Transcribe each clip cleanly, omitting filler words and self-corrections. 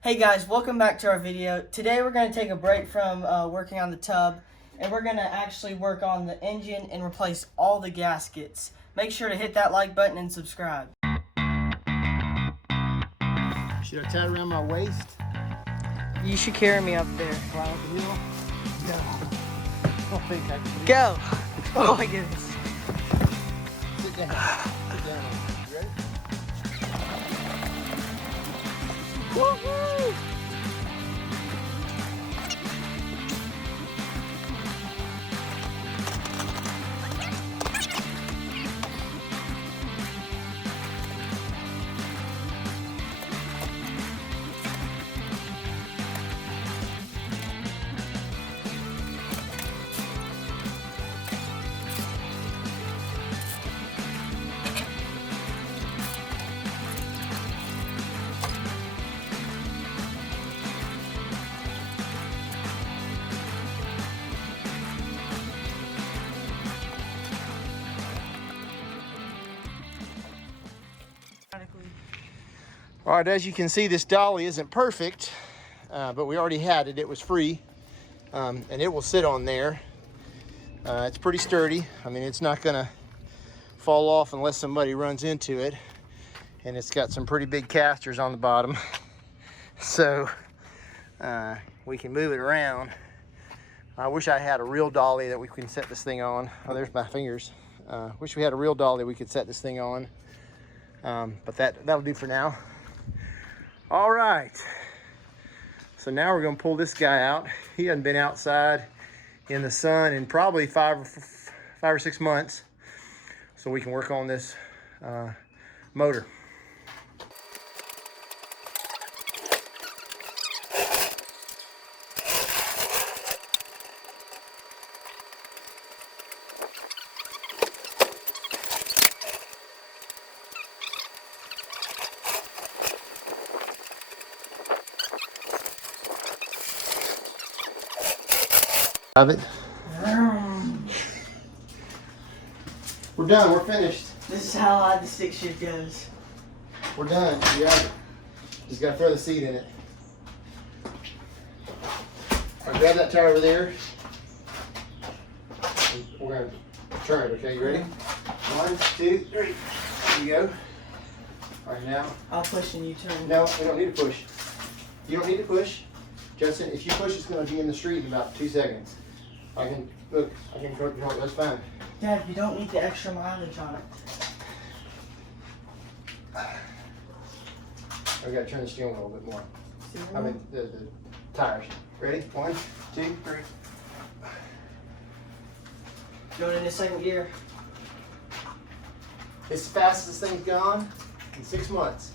Hey guys, welcome back to our video. Today we're going to take a break from working on the tub, and we're going to actually work on the engine and replace all the gaskets. Make sure to hit that like button and subscribe. Should I tie it around my waist? You should carry me up there. Fly up the hill? No. I don't think I can. Go! Oh my goodness. Sit down. Sit down. You ready? Woohoo! All right, as you can see, this dolly isn't perfect, but we already had it. It was free, and it will sit on there. It's pretty sturdy. I mean, it's not gonna fall off unless somebody runs into it. And it's got some pretty big casters on the bottom. So we can move it around. I wish I had a real dolly that we can set this thing on. Oh, there's my fingers. Wish we had a real dolly we could set this thing on. But that'll do for now. All right, so now we're gonna pull this guy out. He hasn't been outside in the sun in probably five or 6 months, so we can work on this motor. Have it. We're done. We're finished. This is how high the stick shift goes. We're done. You got it. Just got to throw the seat in it. All right, grab that tire over there. We're going to turn it. Okay, you ready? 1, 2, 3. There you go. All right, now. I'll push and you turn. No, we don't need to push. You don't need to push. Justin, if you push, it's going to be in the street in about 2 seconds. I can control it. That's fine. Dad, you don't need the extra mileage on it. I've got to turn the steering wheel a little bit more. I mean, the tires. Ready? 1, 2, 3. Going into second gear. It's the fastest thing's gone in 6 months.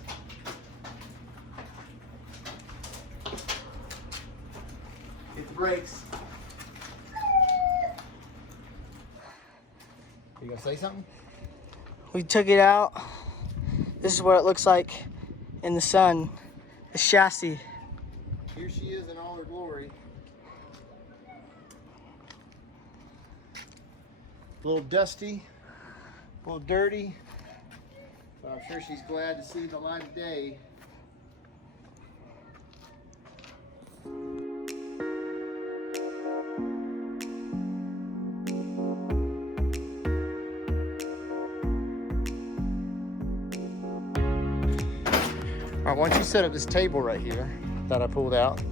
Hit the brakes. You gonna say something? We took it out. This is what it looks like in the sun. The chassis. Here she is in all her glory. A little dusty, a little dirty, but I'm sure she's glad to see the light of day. All right, why don't you set up this table right here that I pulled out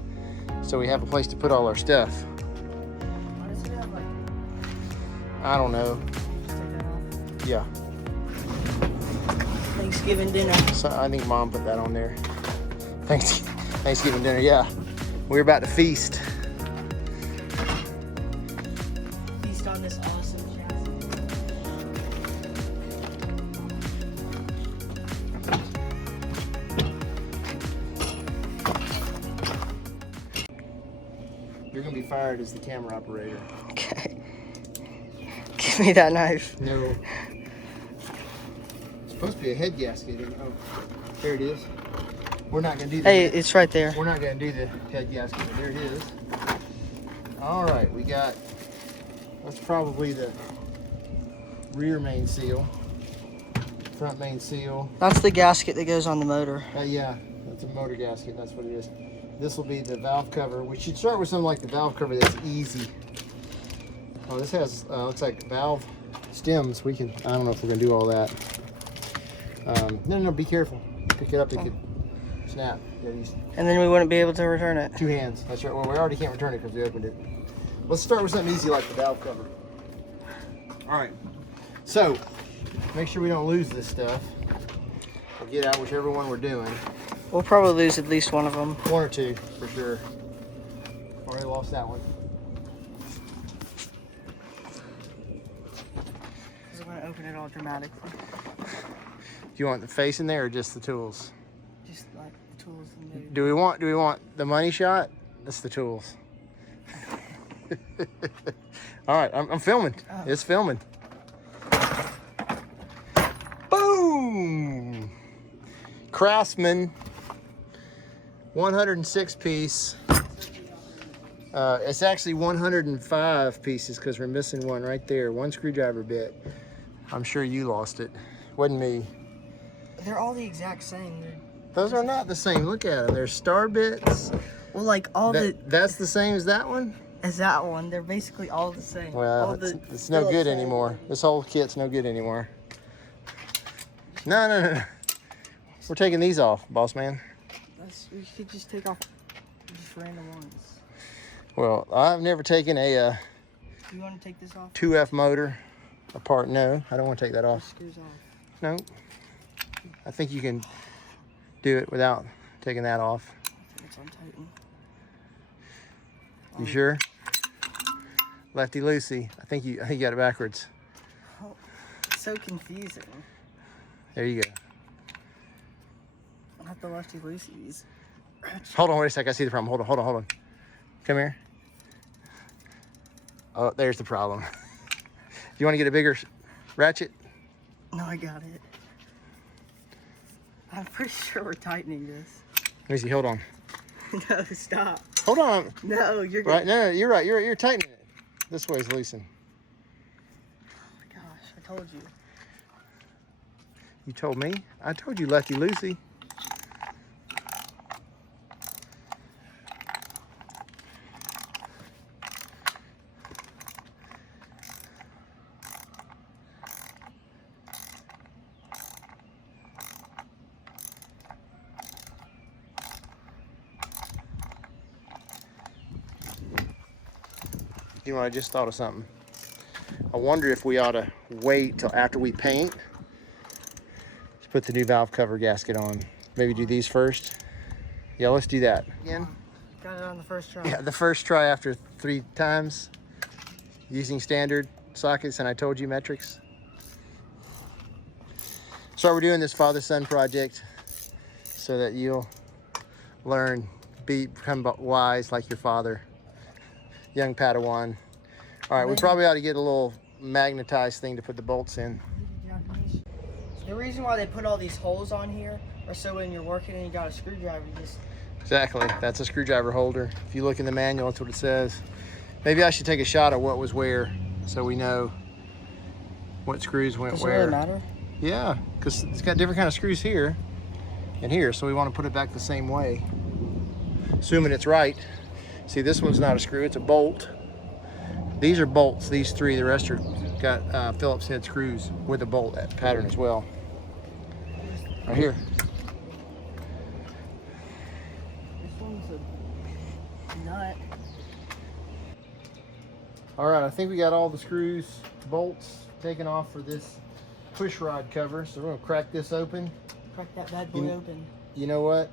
so we have a place to put all our stuff. Why does it have like... I don't know. Just take that off. Yeah. Thanksgiving dinner. So I think Mom put that on there. Thanksgiving dinner, yeah. We're about to feast. Feast on this awesome chassis. You're gonna be fired as the camera operator. Okay. Give me that knife. No. It's supposed to be a head gasket. Oh, there it is. We're not gonna do that. Hey, it's right there. We're not gonna do the head gasket, but there it is. All right, we got, that's probably the rear main seal, front main seal. That's the gasket that goes on the motor. Yeah, That's a motor gasket, that's what it is. This will be the valve cover. We should start with something like the valve cover that's easy. Oh, this has, looks like valve stems. We can, I don't know if we're gonna do all that. No, be careful. Pick it up, it could snap. And then we wouldn't be able to return it. 2 hands, that's right. Well, we already can't return it because we opened it. Let's start with something easy like the valve cover. All right, so make sure we don't lose this stuff. We'll get out whichever one we're doing. We'll probably lose at least one of them. 1 or 2, for sure. Already lost that one. Because I'm going to open it all dramatically. Do you want the face in there or just the tools? Just like the tools. And maybe. Do we want the money shot? That's the tools. All right, I'm filming. Oh. It's filming. Boom! Craftsman 106 piece. It's actually 105 pieces because we're missing one right there. 1 screwdriver bit. I'm sure you lost it. Wasn't me. They're all the exact same. Those are not the same. Look at them. There's star bits. Well, like all that's the same as that one? As that one. They're basically all the same. Well, it's no good anymore. This whole kit's no good anymore. No. We're taking these off, boss man. We could just take off just random ones. Well, I've never taken a you want to take this off? 2F motor apart. No, I don't want to take that off. Screws off. No. I think you can do it without taking that off. I think it's untightened. You sure? Lefty loosey. I think you got it backwards. Oh, it's so confusing. There you go. Not the lefty loosies. Hold on, wait a sec. I see the problem. Hold on. Come here. Oh, there's the problem. You want to get a bigger ratchet? No, I got it. I'm pretty sure we're tightening this. Let me see. Hold on. No, stop. Hold on. No, you're good. Right. No, you're right. You're tightening it. This way's loosened. Oh my gosh, I told you. You told me? I told you lefty loosey. You know, I just thought of something. I wonder if we ought to wait till after we paint to put the new valve cover gasket on. Maybe do these first. Yeah, let's do that. Again? Got it on the first try. Yeah, the first try after 3 times using standard sockets, and I told you metrics. So we're doing this father-son project so that you'll learn, become wise like your father. Young Padawan. All right, we probably ought to get a little magnetized thing to put the bolts in. The reason why they put all these holes on here are so when you're working and you got a screwdriver, you just... Exactly, that's a screwdriver holder. If you look in the manual, that's what it says. Maybe I should take a shot of what was where so we know what screws went where. Does it really matter? Yeah, because it's got different kind of screws here and here, so we want to put it back the same way. Assuming it's right. See, this one's not a screw, it's a bolt. These are bolts, these 3, the rest are got Phillips head screws with a bolt pattern as well. Right here. This one's a nut. All right, I think we got all the screws, bolts taken off for this push rod cover. So we're gonna crack this open. Crack that bad boy open. You know what?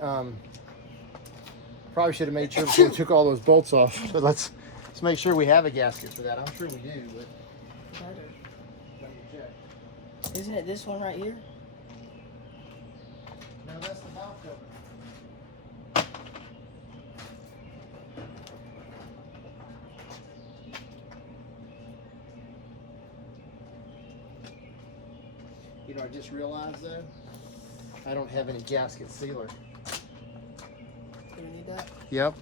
Probably should have made sure before we took all those bolts off. So let's make sure we have a gasket for that. I'm sure we do, but check. Isn't it this one right here? No, that's the valve cover. You know, I just realized though, I don't have any gasket sealer. Do we need that? Yep.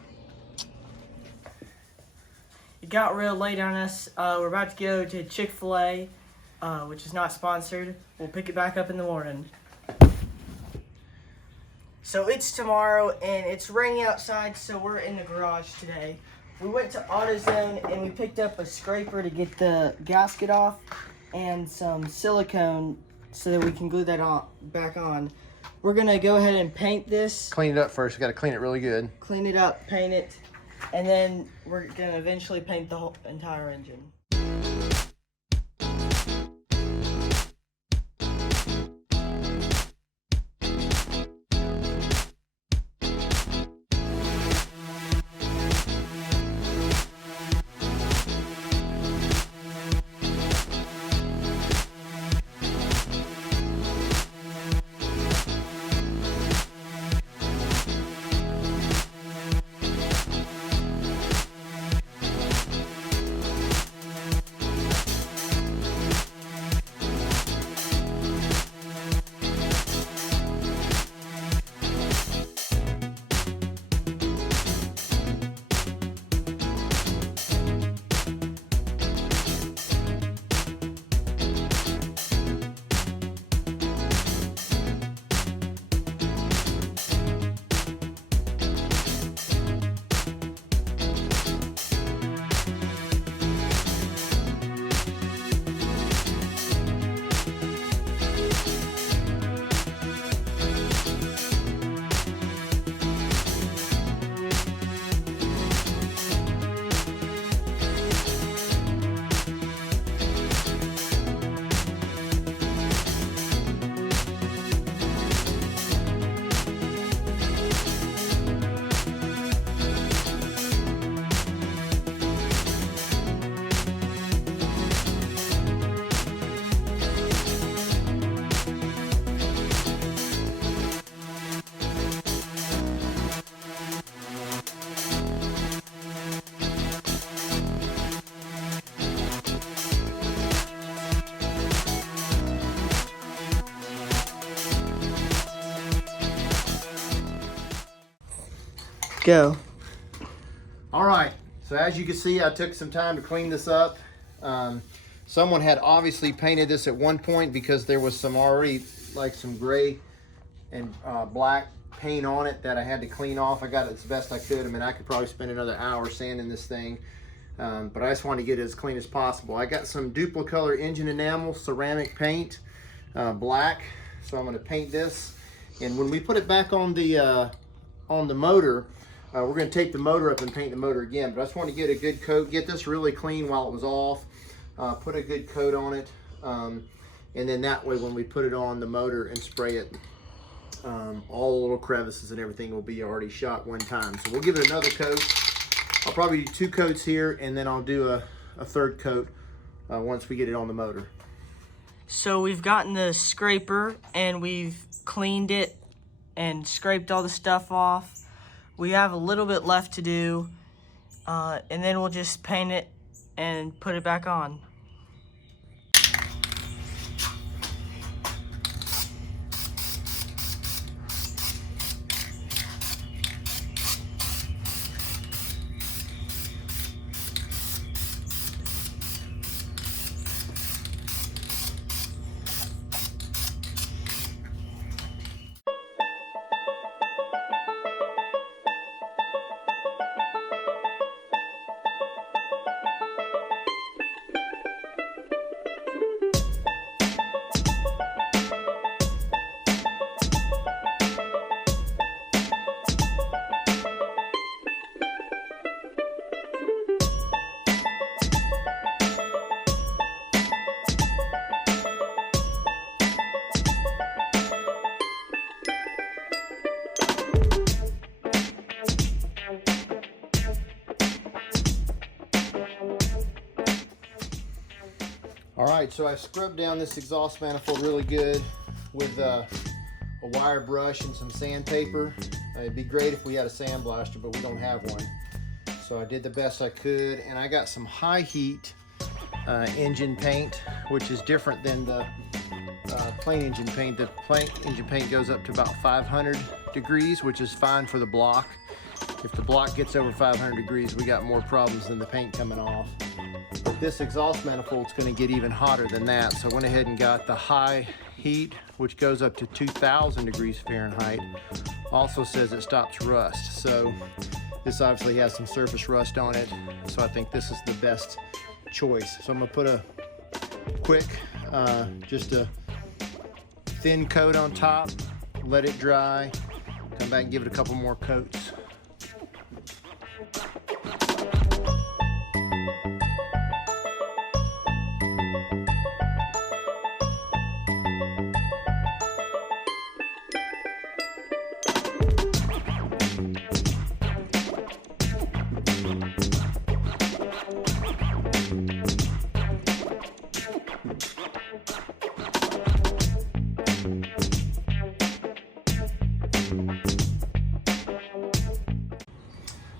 It got real late on us. We're about to go to Chick-fil-A, which is not sponsored. We'll pick it back up in the morning. So it's tomorrow and it's raining outside, so we're in the garage today. We went to AutoZone and we picked up a scraper to get the gasket off and some silicone so that we can glue that on back on. We're gonna go ahead and paint this. Clean it up first. We got to clean it really good. Clean it up, paint it, and then we're gonna eventually paint the whole entire engine. Go. All right, so as you can see, I took some time to clean this up. Someone had obviously painted this at one point because there was some already like some gray and black paint on it that I had to clean off. I got it as best I could. I mean, I could probably spend another hour sanding this thing, but I just wanted to get it as clean as possible. I got some Duplicolor engine enamel ceramic paint, black, so I'm gonna paint this. And when we put it back on the motor, we're going to take the motor up and paint the motor again, but I just want to get a good coat, get this really clean while it was off, put a good coat on it, and then that way when we put it on the motor and spray it, all the little crevices and everything will be already shot one time. So we'll give it another coat. I'll probably do 2 coats here, and then I'll do a third coat once we get it on the motor. So we've gotten the scraper and we've cleaned it and scraped all the stuff off. We have a little bit left to do, and then we'll just paint it and put it back on. All right, so I scrubbed down this exhaust manifold really good with a wire brush and some sandpaper. It'd be great if we had a sandblaster, but we don't have one. So I did the best I could, and I got some high heat engine paint, which is different than the plain engine paint. The plain engine paint goes up to about 500 degrees, which is fine for the block. If the block gets over 500 degrees, we got more problems than the paint coming off. But this exhaust manifold's going to get even hotter than that, so I went ahead and got the high heat, which goes up to 2,000 degrees Fahrenheit Also says it stops rust. So this obviously has some surface rust on it. So I think this is the best choice. So I'm gonna put a quick, just a thin coat on top, let it dry, come back and give it a couple more coats.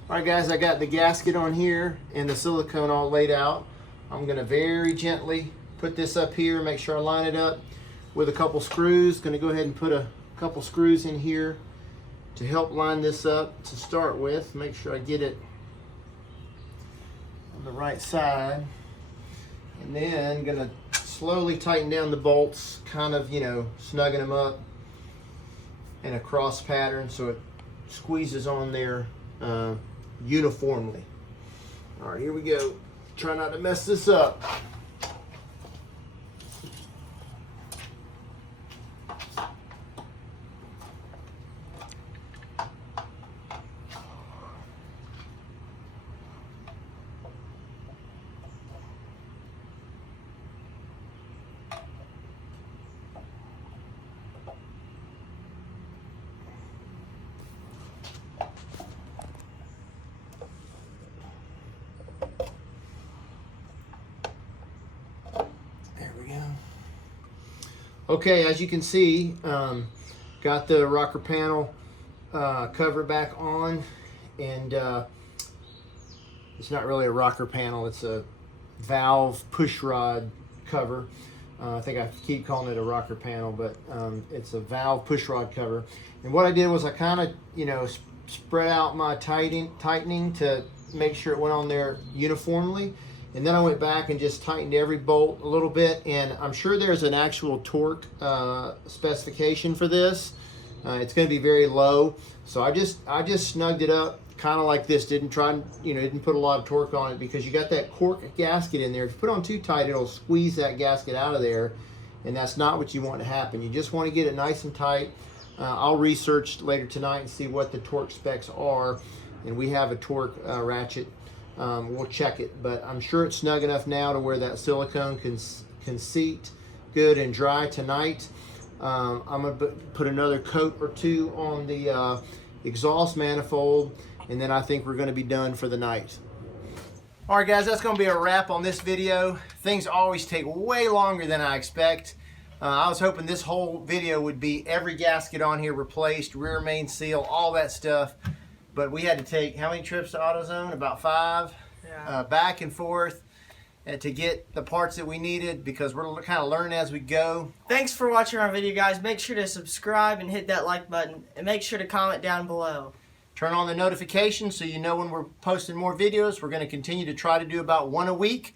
All right guys, I got the gasket on here and the silicone all laid out. I'm gonna very gently put this up here, make sure I line it up with a couple screws. Gonna go ahead and put a couple screws in here to help line this up to start with. Make sure I get it on the right side. And then gonna slowly tighten down the bolts, kind of, you know, snugging them up in a cross pattern so it squeezes on there uniformly. All right, here we go. Try not to mess this up. Okay, as you can see, got the rocker panel cover back on, and it's not really a rocker panel, it's a valve push rod cover. I think I keep calling it a rocker panel, but it's a valve push rod cover. And what I did was I kind of, you know, spread out my tightening to make sure it went on there uniformly. And then I went back and just tightened every bolt a little bit, and I'm sure there's an actual torque specification for this. It's going to be very low, so I just snugged it up kind of like this. Didn't put a lot of torque on it, because you got that cork gasket in there. If you put on too tight, it'll squeeze that gasket out of there, and that's not what you want to happen. You just want to get it nice and tight. I'll research later tonight and see what the torque specs are, and we have a torque ratchet. We'll check it, but I'm sure it's snug enough now to where that silicone can seat good and dry tonight. I'm gonna put another coat or two on the exhaust manifold, and then I think we're gonna be done for the night. All right guys, that's gonna be a wrap on this video. Things always take way longer than I expect. I was hoping this whole video would be every gasket on here replaced, rear main seal, all that stuff. But we had to take, how many trips to AutoZone? About 5, yeah. Back and forth to get the parts that we needed, because we're kind of learning as we go. Thanks for watching our video, guys. Make sure to subscribe and hit that like button, and make sure to comment down below. Turn on the notifications so you know when we're posting more videos. We're going to continue to try to do about 1 a week.